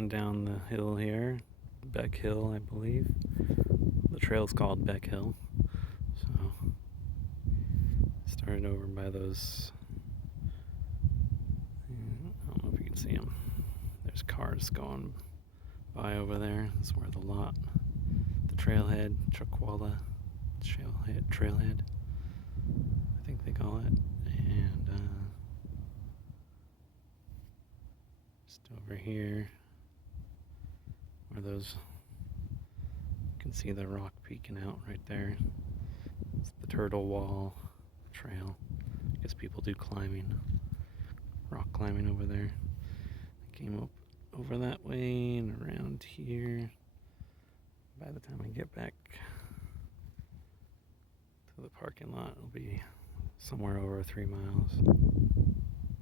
going down the hill here, Beck Hill, I believe. The trail's called Beck Hill. So, started over by those. I don't know if you can see them. There's cars going by over there. That's where the Trailhead, Chuckwalla Trailhead, I think they call it. And just over here, where those, you can see the rock peeking out right there. It's the Turtle Wall Trail. I guess people do rock climbing over there. I came up over that way and around here. By the time I get back to the parking lot, it'll be somewhere over 3 miles.